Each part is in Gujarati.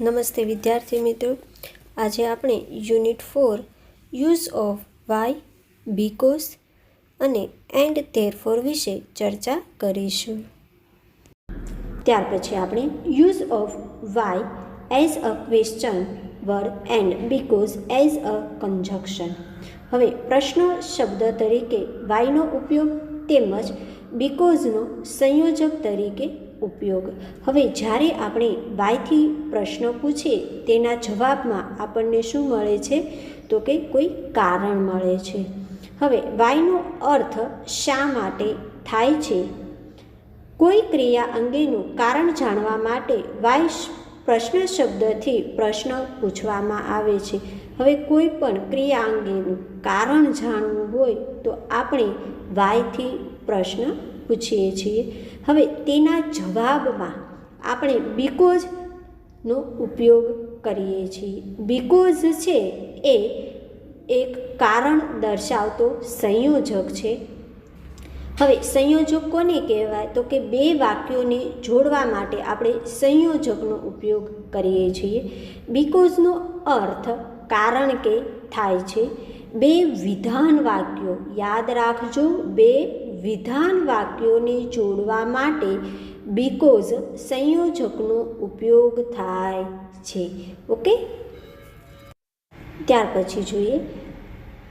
નમસ્તે વિદ્યાર્થી મિત્રો, આજે આપણે unit 4 use of why, because અને એન્ડ ધેરફોર વિશે ચર્ચા કરીશું. ત્યાર પછી આપણે use of why as a question word and because as a conjunction. હવે પ્રશ્ન શબ્દ તરીકે વાયનો ઉપયોગ તેમજ બીકોઝનો સંયોજક તરીકે ઉપયોગ. હવે જ્યારે આપણે વાયથી પ્રશ્ન પૂછીએ તેના જવાબમાં આપણને શું મળે છે? તો કે કોઈ કારણ મળે છે. હવે વાયનો અર્થ શા માટે થાય છે? કોઈ ક્રિયા અંગેનું કારણ જાણવા માટે વાય પ્રશ્ન શબ્દથી પ્રશ્ન પૂછવામાં આવે છે. હવે કોઈ પણ ક્રિયા અંગેનું કારણ જાણવું હોય તો આપણે વાયથી પ્રશ્ન પૂછીએ છીએ. હવે તેના જવાબમાં આપણે બીકોઝનો ઉપયોગ કરીએ છીએ. બીકોઝ છે એ એક કારણ દર્શાવતો સંયોજક છે. હવે સંયોજક કોને કહેવાય? તો કે બે વાક્યોને જોડવા માટે આપણે સંયોજકનો ઉપયોગ કરીએ છીએ. બીકોઝનો અર્થ કારણ કે થાય છે. બે વિધાન વાક્યો, યાદ રાખજો, બે વિધાન વાક્યોને જોડવા માટે બીકોઝ સંયોજકનો ઉપયોગ થાય છે. ઓકે, ત્યાર પછી જોઈએ.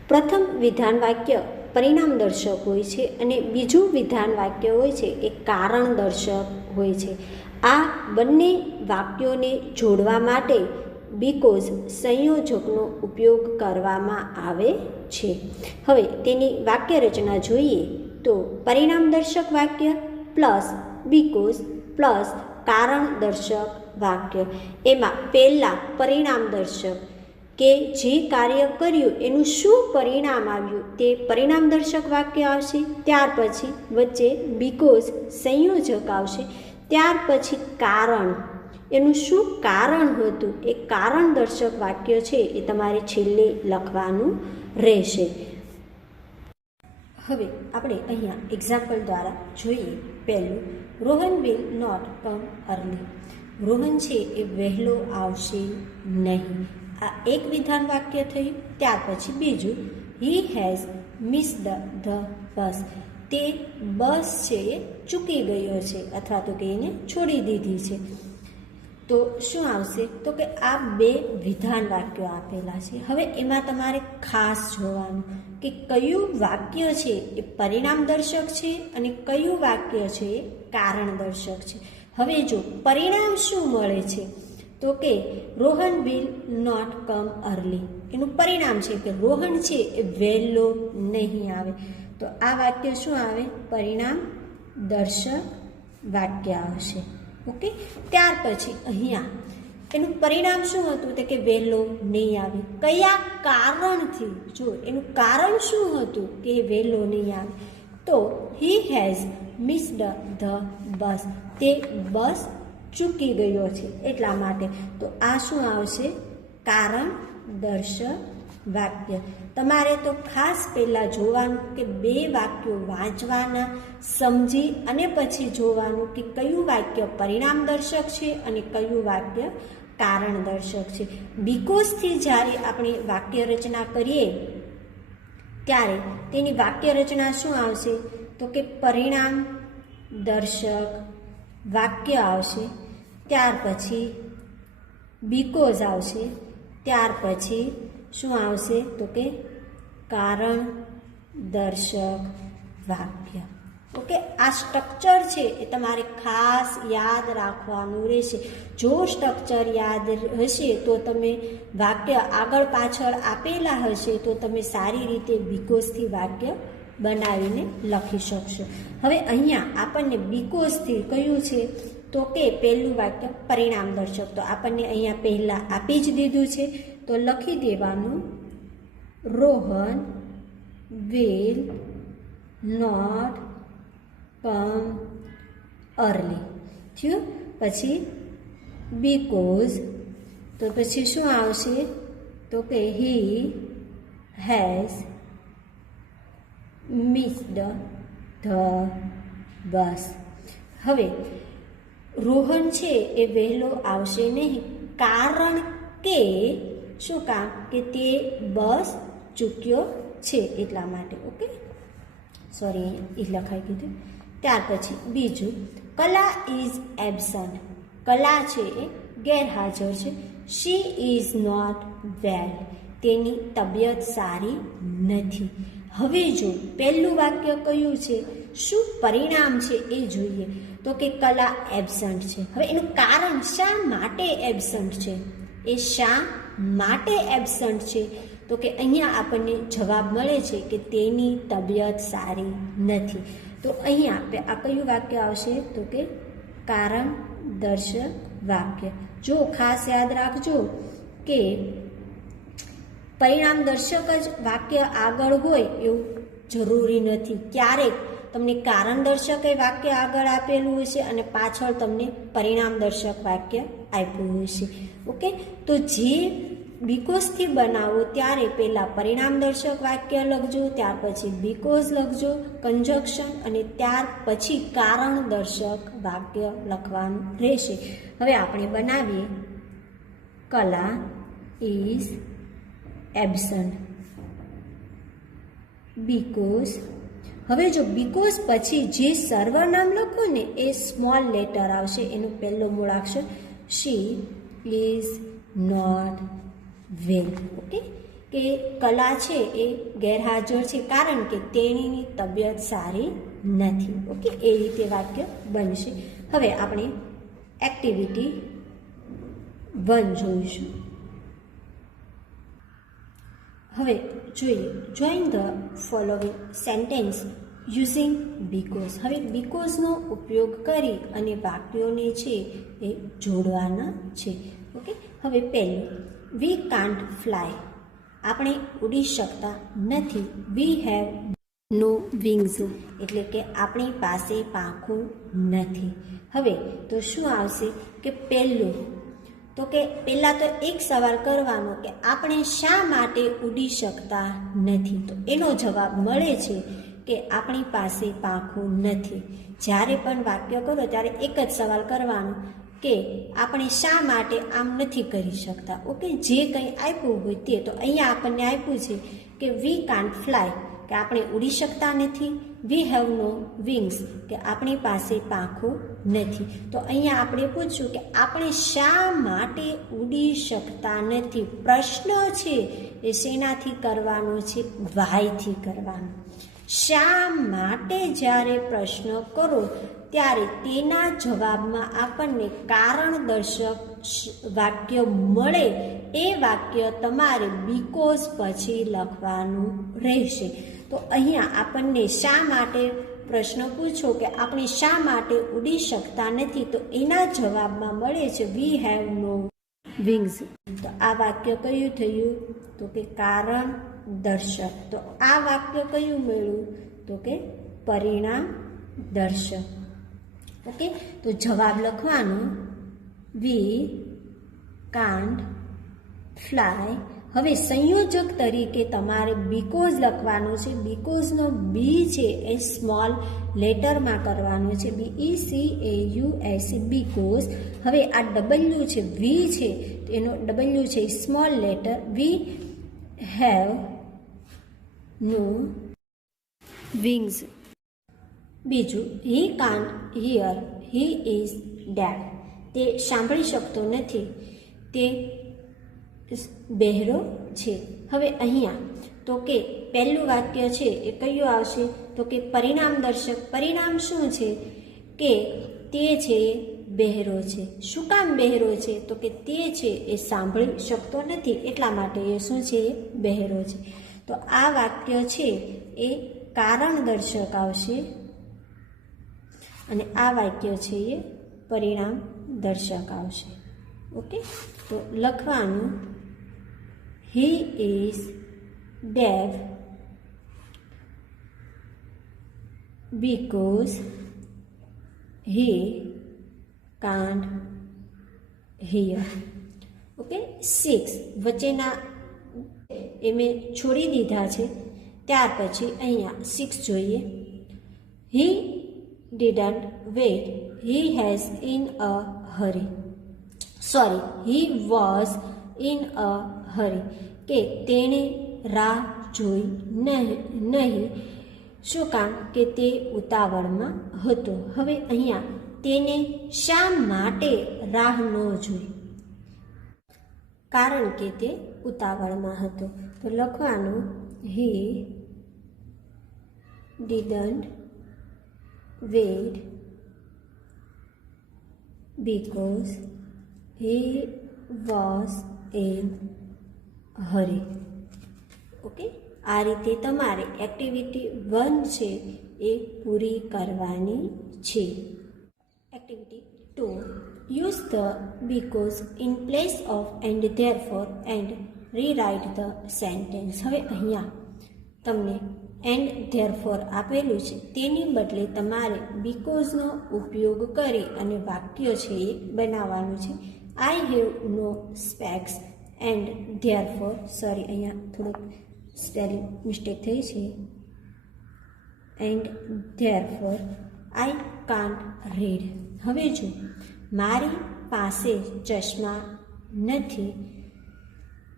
પ્રથમ વિધાન વાક્ય પરિણામ દર્શક હોય છે અને બીજું વિધાન વાક્ય હોય છે એ કારણ દર્શક હોય છે. આ બંને વાક્યોને જોડવા માટે બીકોઝ સંયોજકનો ઉપયોગ કરવામાં આવે છે. હવે તેની વાક્ય રચના જોઈએ તો પરિણામ દર્શક વાક્ય પ્લસ બીકોઝ પ્લસ કારણ દર્શક વાક્ય. એમાં પહેલાં પરિણામ દર્શક કે જે કાર્ય કર્યું એનું શું પરિણામ આવ્યું તે પરિણામ દર્શક વાક્ય આવશે. ત્યાર પછી વચ્ચે બીકોઝ સંયોજક આવશે. ત્યાર પછી કારણ, એનું શું કારણ હતું એ કારણ દર્શક વાક્ય છે એ તમારે છેલ્લે લખવાનું રહેશે. હવે આપણે અહીંયા એક્ઝામ્પલ દ્વારા જોઈએ. પહેલું, Rohan will not come early. Rohan છે એ વહેલો આવશે નહીં. આ એક વિધાન વાક્ય થયું. ત્યાર પછી બીજું, હી હેઝ મિસ્ડ ધ બસ. તે બસ છે એ ચૂકી ગયો છે અથવા તો કે એને છોડી દીધી છે. તો શું આવશે? તો કે આ બે વિધાન વાક્યો આપેલા છે. હવે એમાં તમારે ખાસ જોવાનું કે કયું વાક્ય છે એ પરિણામ દર્શક છે અને કયું વાક્ય છે એ કારણ દર્શક છે. હવે જો પરિણામ શું મળે છે? તો કે Rohan will not come early. એનું પરિણામ છે કે રોહન છે એ વહેલો નહીં આવે. તો આ વાક્ય શું આવે? પરિણામ દર્શક વાક્ય આવશે. ઓકે, ત્યાર પછી અહીંયા એનું પરિણામ શું હતું? તો કે વહેલો નહીં આવે. કયા કારણથી? જો એનું કારણ શું હતું કે વહેલો નહીં આવે? તો હી હેઝ મિસ્ડ ધ બસ. તે બસ ચૂકી ગયો છે એટલા માટે. તો આ શું આવશે? કારણ દર્શક વાક્ય. તમારે તો ખાસ પહેલાં જોવાનું કે બે વાક્યો વાંચવાના, સમજી અને પછી જોવાનું કે કયું વાક્ય પરિણામ દર્શક છે અને કયું વાક્ય કારણ દર્શક છે. બીકોઝથી જ્યારે આપણે વાક્ય રચના કરીએ ત્યારે તેની વાક્ય રચના શું આવશે? તો કે પરિણામ દર્શક વાક્ય આવશે. ત્યાર પછી બીકોઝ આવશે. ત્યાર પછી શું આવશે? તો કે કારણ દર્શક વાક્ય. ઓકે, આ સ્ટ્રક્ચર છે એ તમારે ખાસ યાદ રાખવાનું રહેશે. જો સ્ટ્રક્ચર યાદ હશે તો તમે વાક્ય આગળ પાછળ આપેલા હશે તો તમે સારી રીતે બીકોઝથી વાક્ય બનાવીને લખી શકશો. હવે અહીંયા આપણને બીકોઝથી કયું છે? તો કે પહેલું વાક્ય પરિણામ દર્શક. તો આપણને અહીંયા પહેલાં આપી જ દીધું છે તો લખી દેવાનું Rohan will not come early. થયું? પછી બીકોઝ, તો પછી શું આવશે? તો કે he has missed the bus. હવે રોહન છે એ વહેલો આવશે નહીં, કારણ કે શું કામ કે તે બસ ચૂક્યો છે એટલા માટે. ઓકે, સોરી એ લખાઈ ગયું. ત્યાર પછી બીજું, કલા ઇઝ એબસન્ટ. કલા છે એ ગેરહાજર છે. She is not well. તેની તબિયત સારી નથી. હવે જો પહેલું વાક્ય કયું છે, શું પરિણામ છે એ જોઈએ. તો કે કલા એબસન્ટ છે. હવે એનું કારણ શા માટે એબસન્ટ છે, એ શા માટે એબસન્ટ છે, તો કે અહીંયા આપણને જવાબ મળે છે કે તેની તબિયત સારી નથી. તો અહીંયા આ કયું વાક્ય આવશે, તો કે કારણ દર્શક વાક્ય. જો ખાસ યાદ રાખજો કે પરિણામ દર્શક જ વાક્ય આગળ હોય એવું જરૂરી નથી. ક્યારેક તમને કારણ દર્શક એ વાક્ય આગળ આપેલું હશે અને પાછળ તમને પરિણામ દર્શક વાક્ય આપ્યું હશે. ઓકે, તો જે બીકોઝથી બનાવો ત્યારે પહેલાં પરિણામ દર્શક વાક્ય લખજો, ત્યાર પછી બીકોઝ લખજો કંજક્શન, અને ત્યાર પછી કારણ દર્શક વાક્ય લખવાનું રહેશે. હવે આપણે બનાવીએ કલા ઇઝ એબસન્ટ બીકોઝ. હવે જો બીકોઝ પછી જે સર્વનામ લખો ને એ સ્મોલ લેટર આવશે. એનો પહેલો મૂળાક્ષર she is not well. Okay, કે કલા છે એ ગેરહાજર છે કારણ કે તેણીની તબિયત સારી નથી. ઓકે, એ રીતે વાક્ય બનશે. હવે આપણે એક્ટિવિટી 1 જોઈશું. હવે જોઈએ, join the following sentence using because. હવે બીકોઝનો ઉપયોગ કરી અને વાક્યોને છે એ જોડવાના છે. ઓકે, હવે પહેલું, વી કાન્ટ ફ્લાય. આપણે ઉડી શકતા નથી. વી હેવ નો વિંગ્સ, એટલે કે આપણી પાસે પાંખો નથી. હવે તો શું આવશે કે પહેલું, તો કે પહેલાં તો એક સવાલ કરવાનો કે આપણે શા માટે ઉડી શકતા નથી. તો એનો જવાબ મળે છે કે આપણી પાસે પાંખો નથી. જ્યારે પણ વાક્ય કરો ત્યારે એક જ સવાલ કરવાનો કે આપણે શા માટે આમ નથી કરી શકતા. ઓકે, જે કંઈ આપ્યું હોય તે. તો અહીંયા આપણને આપ્યું છે કે વી કાન્ટ ફ્લાય, કે આપણે ઉડી શકતા નથી. વી હેવ નો વિંગ્સ, કે આપણી પાસે પાંખો નથી. તો અહીંયા આપણે પૂછ્યું કે આપણે શા માટે ઉડી શકતા નથી. પ્રશ્ન છે એ શેનાથી કરવાનો છે, વાયથી કરવાનો. શા માટે જ્યારે પ્રશ્ન કરો ત્યારે તેના જવાબમાં આપણને કારણ દર્શક વાક્ય મળે. એ વાક્ય તમારે બીકોઝ પછી લખવાનું રહેશે. તો અહીંયા આપણને શા માટે પ્રશ્ન પૂછો કે આપણે શા માટે ઉડી શકતા નથી, તો એના જવાબમાં મળે છે વી હેવ નો વિંગ્સ. તો આ વાક્ય કયું થયું, તો કે કારણ દર્શક. તો આ વાક્ય કયું મળ્યું, તો કે પરિણામ દર્શક. ઓકે, તો જવાબ લખવાનો વી કાન્ટ ફ્લાય. હવે સંયોજક તરીકે તમારે બીકોઝ લખવાનું છે. બીકોઝનો બી છે એ સ્મોલ લેટરમાં કરવાનો છે, BECAUS, બીકોઝ. હવે આ ડબલ્યુ છે, વી છે, તો એનો ડબલ્યુ છે small letter. We have no wings. બીજું, he can't hear, he is deaf. તે સાંભળી શકતો નથી, તે બહેરો છે. હવે અહીંયા તો કે પહેલું વાક્ય છે એ કયું આવશે, તો કે પરિણામ દર્શક. પરિણામ શું છે કે તે છે એ બહેરો છે. શું કામ બહેરો છે, તો કે તે છે એ સાંભળી શકતો નથી એટલા માટે એ શું છે, એ બહેરો છે. તો આ વાક્ય છે એ કારણ દર્શક આવશે અને આ વાક્ય છે એ પરિણામ દર્શક આવશે. ઓકે, તો લખવાનું he is deaf because he can't hear. Okay, 6 વચ્ચેના એ મેં છોડી દીધા છે. ત્યાર પછી અહીંયા 6 જોઈએ. He didn't wait, he has in a hurry, sorry he was in a hurry, કે તેણે રાહ જોઈ નહીં. શું કામ? કે તે ઉતાવળમાં હતો. હવે અહીંયા તેને શા માટે રાહ ન જોઈ? કારણ કે તે ઉતાવળમાં હતો. તો લખવાનું he didn't wait because he was in hurry. Okay, આ રીતે તમારે એક્ટિવિટી 1 છે એ પૂરી કરવાની છે. Activity 2, use the because in place of and therefore and rewrite the sentence. હવે અહીંયા તમને એન્ડ ધેરફોર આપેલું છે, તેની બદલે તમારે બીકોઝનો ઉપયોગ કરી અને વાક્ય છે એ બનાવવાનું છે. I have no specs and therefore, sorry અહીંયા થોડુંક સ્પેલિંગ મિસ્ટેક થઈ છે, and therefore I can't read. હવે જો મારી પાસે ચશ્મા નથી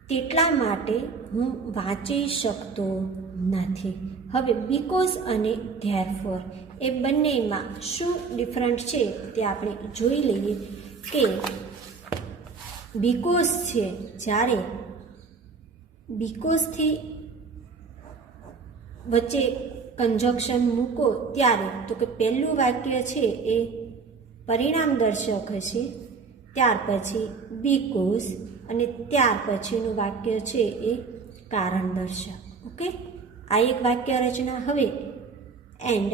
તેટલા માટે હું વાંચી શકતો નથી. હવે બીકોઝ અને ધેરફોર એ બંનેમાં શું ડિફરન્ટ છે તે આપણે જોઈ લઈએ. કે બીકોઝ છે, જ્યારે બીકોઝથી વચ્ચે કંજક્શન મૂકો ત્યારે તો કે પહેલું વાક્ય છે એ પરિણામ દર્શક હશે, ત્યાર પછી બીકોઝ અને ત્યાર પછીનું વાક્ય છે એ કારણ દર્શક. ઓકે, આ એક વાક્ય રચના. હવે એન્ડ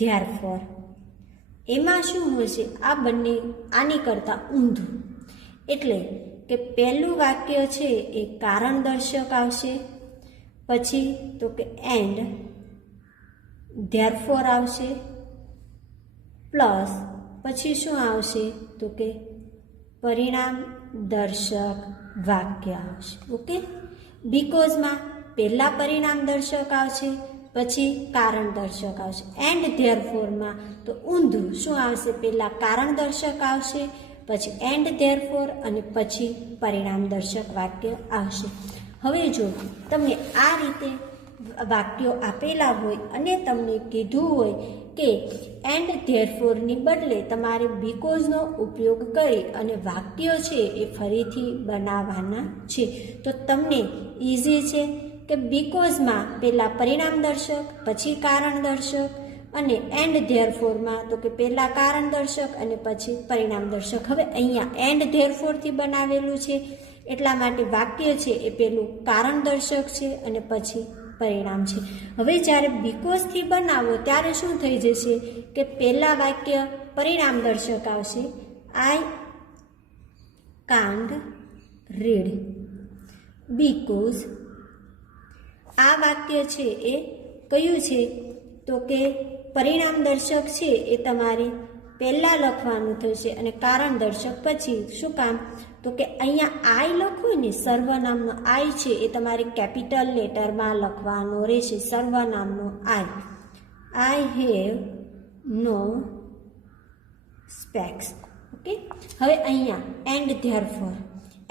ધેરફોર એમાં શું હશે? આ બંને આની કરતાં ઊંધું, એટલે કે પહેલું વાક્ય છે એ કારણ દર્શક આવશે, પછી તો કે એન્ડ ધેરફોર આવશે, પ્લસ પછી શું આવશે? તો કે પરિણામ દર્શક વાક્ય આવશે. ઓકે, બીકોઝમાં પહેલાં પરિણામ દર્શક આવશે, પછી કારણ દર્શક આવશે. એન્ડ ધેરફોરમાં તો ઊંધું, શું આવશે? પહેલાં કારણ દર્શક આવશે, પછી એન્ડ ધેરફોર અને પછી પરિણામ દર્શક વાક્ય આવશે. હવે જો તમને આ રીતે વાક્યો આપેલા હોય અને તમને કીધું હોય કે એન્ડ ધેરફોરની બદલે તમારે બીકોઝનો ઉપયોગ કરી અને વાક્ય છે એ ફરીથી બનાવવાના છે, તો તમને ઇઝી છે કે બીકોઝમાં પહેલાં પરિણામ દર્શક, પછી કારણ દર્શક, અને એન્ડ ધેરફોરમાં તો કે પહેલાં કારણ દર્શક અને પછી પરિણામ દર્શક. હવે અહીંયા એન્ડ ધેરફોરથી બનાવેલું છે એટલા માટે વાક્ય છે એ પહેલું કારણ દર્શક છે અને પછી પરિણામ છે. હવે જ્યારે બીકોઝથી બનાવો ત્યારે શું થઈ જશે કે પહેલાં વાક્ય પરિણામ દર્શક આવશે, આઈ કાન્ટ રીડ બીકોઝ. આ વાક્ય છે એ કયું છે? તો કે પરિણામ દર્શક છે એ તમારે પહેલાં લખવાનું થશે અને કારણ દર્શક પછી. શું કામ? તો કે અહીંયા આઈ લખવું ને, સર્વનામનો આઈ છે એ તમારે કેપિટલ લેટરમાં લખવાનો રહેશે, સર્વનામનો I. I have no specs. Okay, હવે અહીંયા એન્ડ ધેરફોર,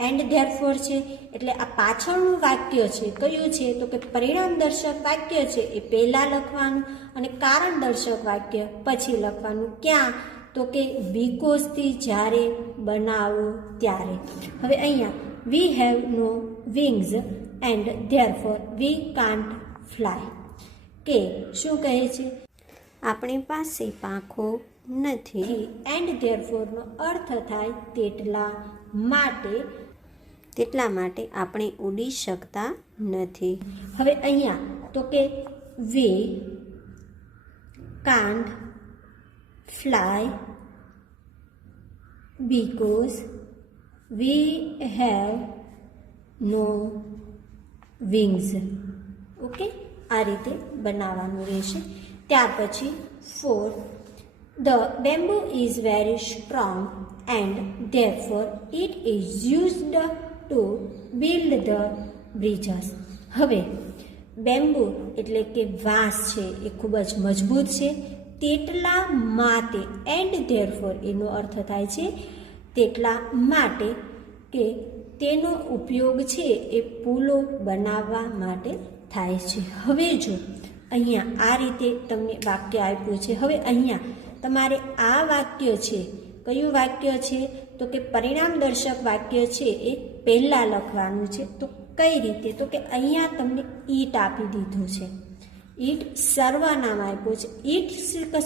એન્ડ ધેરફોર છે એટલે આ પાછળનું વાક્ય છે કયું છે? તો કે પરિણામ દર્શક વાક્ય છે એ પહેલાં લખવાનું અને કારણ દર્શક વાક્ય પછી લખવાનું. ક્યાં? તો કે બીકોઝથી જ્યારે બનાવો ત્યારે. હવે અહીંયા we have no wings and therefore we can't fly. કે શું કહે છે? આપણી પાસે પાંખો નથી. એન્ડ ધેરફોરનો અર્થ થાય તેટલા માટે આપણે ઉડી શકતા નથી. હવે અહીંયા તો કે વી can't fly because we have no wings. Okay, આ રીતે બનાવવાનું રહેશે. ત્યાર પછી 4, the bamboo is very strong and therefore it is used to build the bridges. હવે બેમ્બુ એટલે કે વાંસ છે એ ખૂબ જ મજબૂત છે, તેટલા માટે એન્ડ ધેરફોર એનો અર્થ થાય છે તેટલા માટે કે તેનો ઉપયોગ છે એ પુલો બનાવવા માટે થાય છે. હવે જો અહીંયા આ રીતે તમને વાક્ય આપ્યું છે. હવે અહીંયા તમારે આ વાક્ય છે, કયું વાક્ય છે તો કે પરિણામદર્શક વાક્ય છે એ પહેલાં લખવાનું છે. તો કઈ રીતે તો કે અહીંયા તમને ઈટ આપી દીધું છે, ઈટ સર્વનામ આપ્યું છે. ઈટ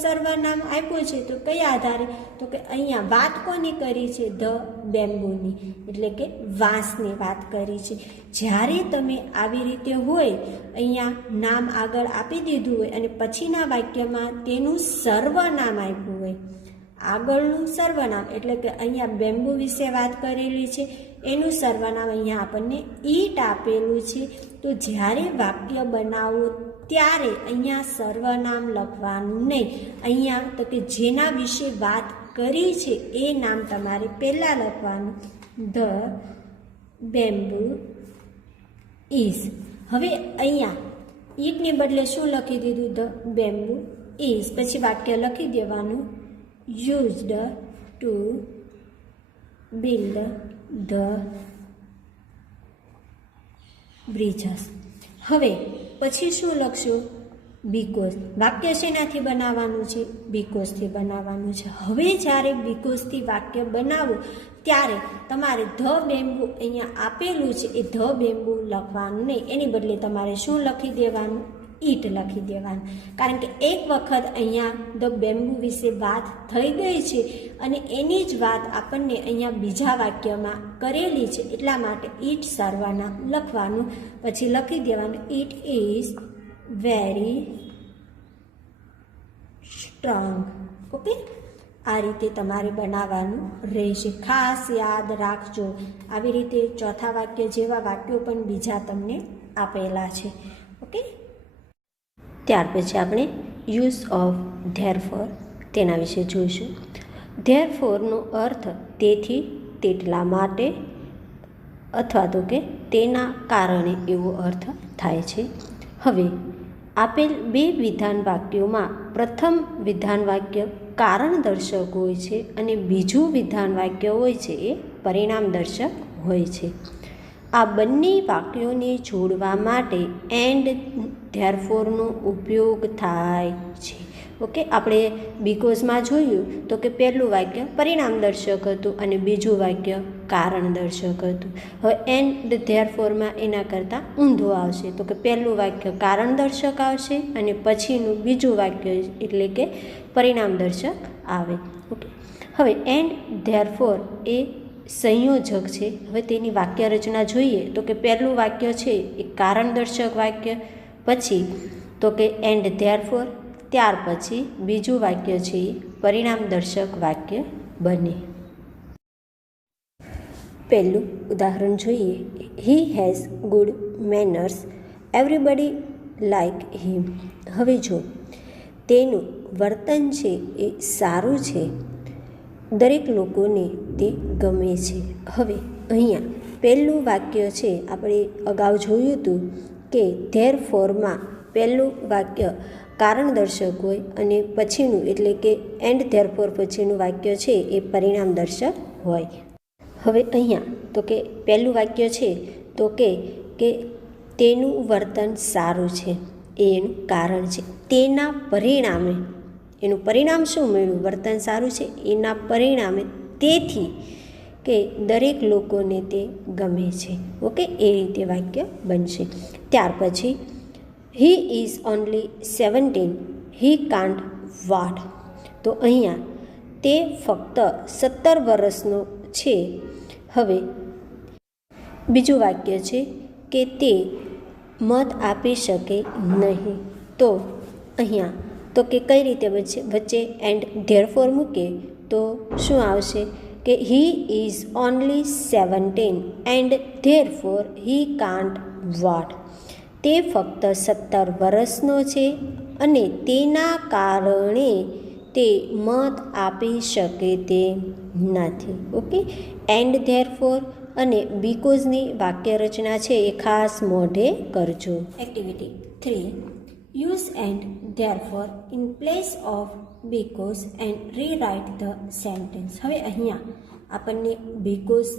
સર્વનામ આપ્યું છે તો કયા આધારે તો કે અહીંયા વાત કોની કરી છે? ધ બેમ્બુની, એટલે કે વાંસની વાત કરી છે. જ્યારે તમે આવી રીતે હોય, અહીંયા નામ આગળ આપી દીધું હોય અને પછીના વાક્યમાં તેનું સર્વનામ આપ્યું હોય, આગળનું સર્વનામ એટલે કે અહીંયા બેમ્બુ વિશે વાત કરેલી છે, એનું સર્વનામ અહીંયા આપણને ઈટ આપેલું છે. તો જ્યારે વાક્ય બનાવો ત્યારે અહીંયા સર્વનામ લખવાનું નહીં. અહીંયા તો કે જેના વિશે વાત કરી છે એ નામ તમારે પહેલાં લખવાનું, ધ બેમ્બુ ઇઝ. હવે અહીંયા ઈટની બદલે શું લખી દીધું? The bamboo is. પછી વાક્ય લખી દેવાનું, used to build the bridges. હવે પછી શું લખશો? બીકોઝ. વાક્ય શેનાથી બનાવવાનું છે? બીકોઝથી બનાવવાનું છે. હવે જ્યારે બીકોઝથી વાક્ય બનાવો ત્યારે તમારે ધ બેમ્બુ અહીંયા આપેલું છે એ ધ બેમ્બુ લખવાનું નહીં, એની બદલે તમારે શું લખી દેવાનું? ઈટ લખી દેવાનું. કારણ કે એક વખત અહીંયા ધ બેમ્બુ વિશે વાત થઈ ગઈ છે અને એની જ વાત આપણને અહીંયા બીજા વાક્યમાં કરેલી છે, એટલા માટે ઈટ સર્વનામ લખવાનું. પછી લખી દેવાનું, it is very strong. Okay, આ રીતે તમારે બનાવવાનું રહેશે. ખાસ યાદ રાખજો, આવી રીતે ચોથા વાક્ય જેવા વાક્યો પણ બીજા તમને આપેલા છે. ઓકે, ત્યાર પછી આપણે યુઝ ઓફ ધેરફોર તેના વિશે જોઈશું. ધેરફોરનો અર્થ તેથી, તેટલા માટે અથવા તો કે તેના કારણે એવો અર્થ થાય છે. હવે આપેલ બે વિધાન વાક્યોમાં પ્રથમ વિધાન વાક્ય કારણ દર્શક હોય છે અને બીજું વિધાન વાક્ય હોય છે એ પરિણામ દર્શક હોય છે. આ બંને વાક્યોને જોડવા માટે એન્ડ ધેરફોરનો ઉપયોગ થાય છે. ઓકે, આપણે બીકોઝમાં જોયું તો કે પહેલું વાક્ય પરિણામ દર્શક હતું અને બીજું વાક્ય કારણ દર્શક હતું. હવે એન્ડ ધેરફોરમાં એના કરતાં ઊંધું આવશે, તો કે પહેલું વાક્ય કારણ દર્શક આવશે અને પછીનું બીજું વાક્ય એટલે કે પરિણામ દર્શક આવે. ઓકે, હવે એન્ડ ધેરફોર એ સંયોજક છે. હવે તેની વાક્ય રચના જોઈએ તો કે પહેલું વાક્ય છે એ કારણ દર્શક વાક્ય, પછી તો કે એન્ડ ધેરફોર, ત્યાર પછી બીજું વાક્ય છે એ પરિણામ દર્શક વાક્ય બને. પહેલું ઉદાહરણ જોઈએ. He has good manners, everybody like him. હવે જો તેનું વર્તન છે એ સારું છે, દરેક લોકોને તે ગમે છે. હવે અહીંયા પહેલું વાક્ય છે, આપણે અગાઉ જોયું હતું કે ધેરફોરમાં પહેલું વાક્ય કારણ દર્શક હોય અને પછીનું એટલે કે એન્ડ ધેરફોર પછીનું વાક્ય છે એ પરિણામ દર્શક હોય. હવે અહીંયા તો કે પહેલું વાક્ય છે તો કે તેનું વર્તન સારું છે, એ એનું કારણ છે. તેના પરિણામે, એનું પરિણામ શું મળ્યું? વર્તન સારું છે, એના પરિણામે તેથી કે દરેક લોકોને તે ગમે છે. ઓકે, એ રીતે વાક્ય બનશે. ત્યાર પછી he is only 17, he can't vote. તો અહીંયા તે ફક્ત 17 વર્ષનો છે. હવે બીજું વાક્ય છે કે તે મત આપી શકે નહીં. તો અહીંયા તો કે કઈ રીતે વચ્ચે એન્ડ ધેરફોર મૂકે તો શું આવશે કે he is only 17 and therefore he can't vote. તે ફક્ત 17 વર્ષનો છે અને તેના કારણે તે મત આપી શકે તે નથી. ઓકે, એન્ડ ધેરફોર અને બીકોઝની વાક્ય રચના છે એ ખાસ મોઢે કરજો. Activity: 3. Use and therefore in place of because and rewrite the sentence. હવે અહીંયા આપણને because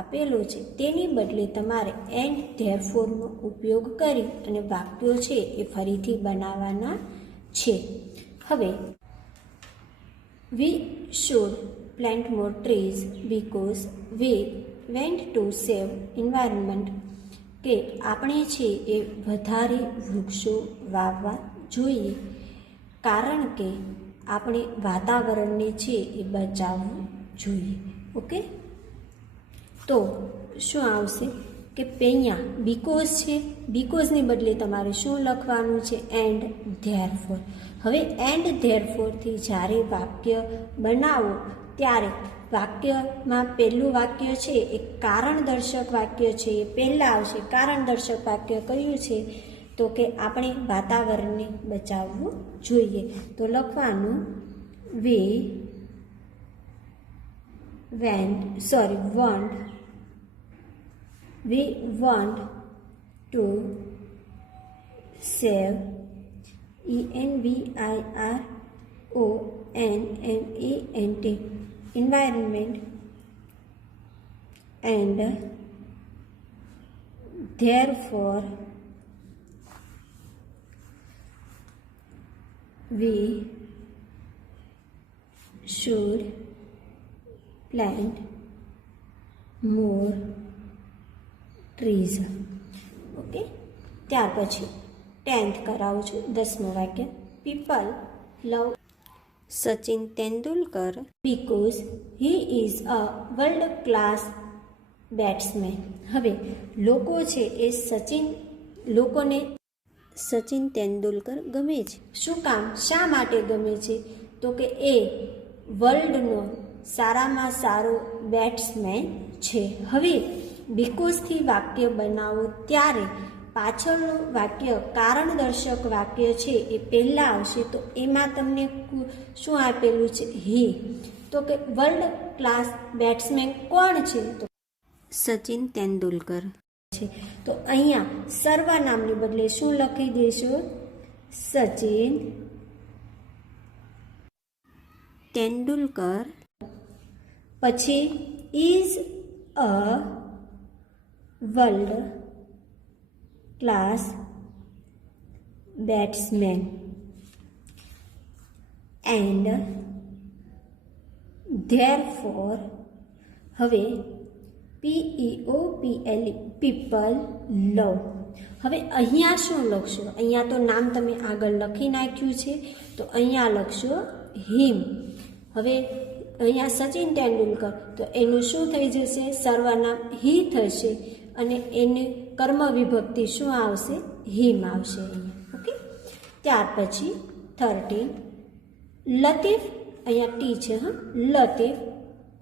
આપેલો છે તેની બદલે તમારે એન્ડ ધેરફોરનો ઉપયોગ કરી અને વાક્યો છે એ ફરીથી બનાવવાના છે. હવે we should plant more trees because we want to save environment. કે આપણે છે એ વધારે વૃક્ષો વાવવા જોઈએ કારણ કે આપણે વાતાવરણને છે એ બચાવવું જોઈએ. ઓકે, તો શું આવશે કે અહીંયા બીકોઝ છે, બીકોઝની બદલે તમારે શું લખવાનું છે? And therefore. હવે એન્ડ ધેરફોરથી જ્યારે વાક્ય બનાવો ત્યારે વાક્યમાં પહેલું વાક્ય છે એ કારણદર્શક વાક્ય છે, એ પહેલાં આવશે. કારણદર્શક વાક્ય કયું છે? તો કે આપણે વાતાવરણને બચાવવું જોઈએ. તો લખવાનું we want to save environment environment and therefore we should plant more trees. Okay, ત્યાર પછી 10th કરાવું છું. 10મું વાક્ય. People love Sachin Tendulkar because he is a world class batsman. હવે લોકો છે એ લોકોને સચિન તેંડુલકર ગમે છે. શું કામ? શા માટે ગમે છે? તો કે એ વર્લ્ડનો સારામાં સારો બેટ્સમેન છે. હવે બીકોઝથી વાક્ય બનાવો ત્યારે પાછળનું વાક્ય કારણદર્શક વાક્ય છે એ પહેલાં આવશે. તો એમાં તમને શું આપેલું છે? હી. તો કે વર્લ્ડ ક્લાસ બેટ્સમેન કોણ છે? તો સચિન તેંડુલકર છે. તો અહીંયા સર્વનામની બદલે શું લખી દેશો? સચિન તેંડુલકર. પછી is a world class batsman and therefore. હવે PEOPLE પીપલ લવ. હવે અહીંયા શું લખશો? અહીંયા તો નામ તમે આગળ લખી નાખ્યું છે, તો અહીંયા લખશો હિમ. હવે અહીંયા સચિન તેંડુલકર, તો એનું શું થઈ જશે? સર્વનામ હી થશે અને એની કર્મ વિભક્તિ શું આવશે? હિમ આવશે અહીંયા. ઓકે, ત્યાર પછી 13 લતીફ. અહીંયા ટી છે. હા, Latif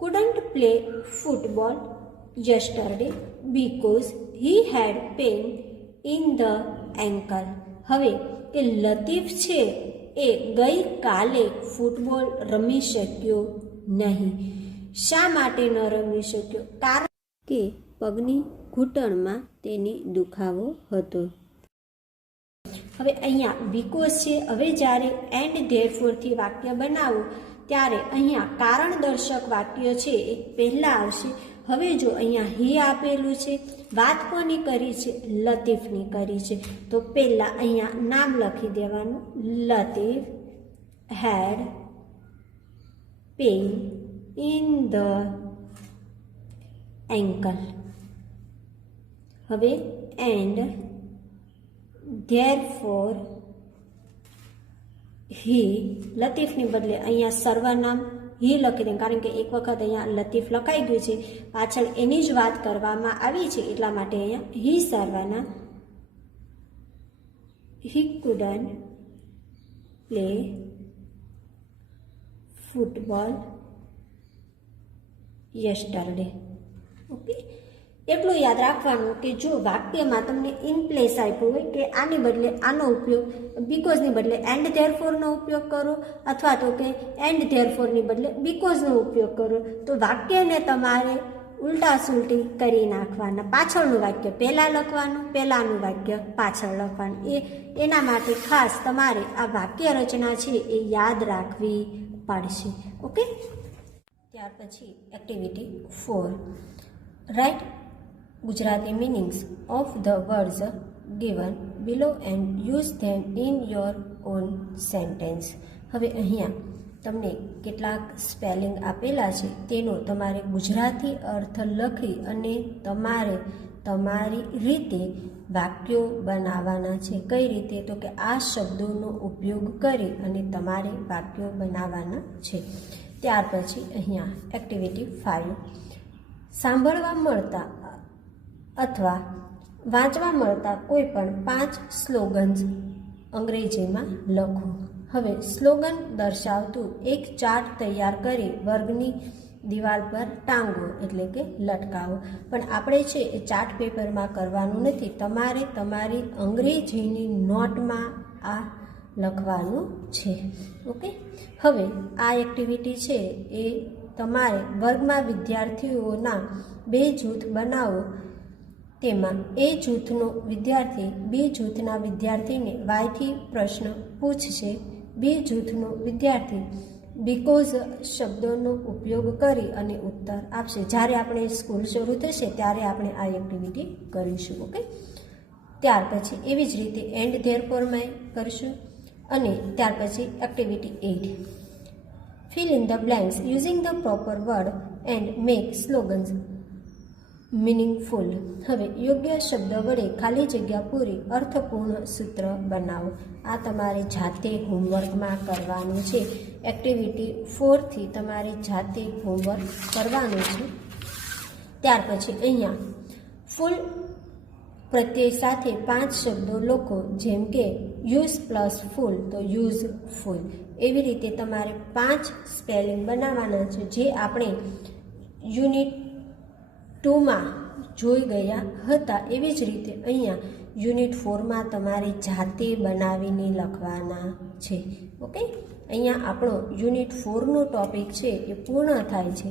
couldn't play football yesterday because he had pain in the ankle. હવે એ લતીફ છે એ ગઈકાલે ફૂટબોલ રમી શક્યો નહીં. શા માટે ન રમી શક્યો? કારણ કે પગની ઘૂંટણમાં તેની દુખાવો હતો. હવે અહીંયા બીકોઝ છે. હવે જ્યારે એન્ડ ધેરફોરથી વાક્ય બનાવો ત્યારે અહીંયા કારણદર્શક વાક્ય છે એ પહેલાં આવશે. હવે જો અહીંયા હી આપેલું છે, વાત કોની કરી છે? લતીફની કરી છે. તો પહેલાં અહીંયા નામ લખી દેવાનું. લતીફ હેડ પેઇન ઇન ધ એન્કલ. હવે એન્ડ ધેરફોર હી. લતીફની બદલે અહીંયા સર્વનામ હી લખી દે, કારણ કે એક વખત અહીંયા લતીફ લખાઈ ગયું છે, પાછળ એની જ વાત કરવામાં આવી છે, એટલા માટે અહીંયા હી સર્વનામ. He couldn't play football yesterday. Okay, એટલું યાદ રાખવાનું કે જો વાક્યમાં તમને ઇન પ્લેસ આપ્યું હોય કે આની બદલે આનો ઉપયોગ, બીકોઝની બદલે એન્ડ ધેરફોરનો ઉપયોગ કરો, અથવા તો કે એન્ડ ધેરફોરની બદલે બીકોઝનો ઉપયોગ કરો, તો વાક્યને તમારે ઉલટા સુલટી કરી નાખવાના. પાછળનું વાક્ય પહેલાં લખવાનું, પહેલાંનું વાક્ય પાછળ લખવાનું. એના માટે ખાસ તમારે આ વાક્ય રચના છે એ યાદ રાખવી પડશે. ઓકે. ત્યાર પછી activity 4, write Gujarati meanings of the words given below and use them in your own sentence. હવે અહીંયા તમને કેટલાક સ્પેલિંગ આપેલા છે, તેનો તમારે ગુજરાતી અર્થ લખી અને તમારે તમારી રીતે વાક્યો બનાવવાના છે. કઈ રીતે? તો કે આ શબ્દોનો ઉપયોગ કરી અને તમારે વાક્યો બનાવવાના છે. ત્યાર પછી અહીંયા એક્ટિવિટી 5, સાંભળવા મળતા અથવા વાંચવા મળતા કોઈ પણ 5 સ્લોગન્સ અંગ્રેજીમાં લખો. હવે સ્લોગન દર્શાવતું એક ચાર્ટ તૈયાર કરી વર્ગની દિવાલ પર ટાંગો, એટલે કે લટકાવો. પણ આપણે છે એ ચાર્ટ પેપરમાં કરવાનું નથી, તમારે તમારી અંગ્રેજીની નોટમાં આ લખવાનું છે. ઓકે. હવે આ એક્ટિવિટી છે એ તમારે વર્ગમાં વિદ્યાર્થીઓના 2 જૂથ બનાવો. તેમાં એ જૂથનો વિદ્યાર્થી બી જૂથના વિદ્યાર્થીને વાયથી પ્રશ્ન પૂછશે. બી જૂથનો વિદ્યાર્થી બીકોઝ શબ્દોનો ઉપયોગ કરી અને ઉત્તર આપશે. જ્યારે આપણે સ્કૂલ શરૂ થશે ત્યારે આપણે આ એક્ટિવિટી કરીશું. ઓકે. ત્યાર પછી એવી જ રીતે એન્ડ ધેરફોરમાં કરીશું. અને ત્યાર પછી activity 8, fill in the blanks using the proper word and make slogans meaningful. હવે યોગ્ય શબ્દ વડે ખાલી જગ્યા પૂરી અર્થપૂર્ણ સૂત્ર બનાવો. આ તમારે જાતે હોમવર્કમાં કરવાનું છે. એક્ટિવિટી 4 થી તમારે જાતે હોમવર્ક કરવાનું છે. ત્યાર પછી અહીંયા ફૂલ પ્રત્યય સાથે 5 શબ્દો લખો. જેમ કે યુઝ પ્લસ ફૂલ તો યુઝફુલ. એવી રીતે તમારે 5 સ્પેલિંગ બનાવવાના છે, જે આપણે યુનિટ 2માં જોઈ ગયા હતા. એવી જ રીતે અહીંયા યુનિટ 4માં તમારે જાતે બનાવીને લખવાના છે. ઓકે. અહીંયા આપણો યુનિટ 4નો ટોપિક છે એ પૂર્ણ થાય છે.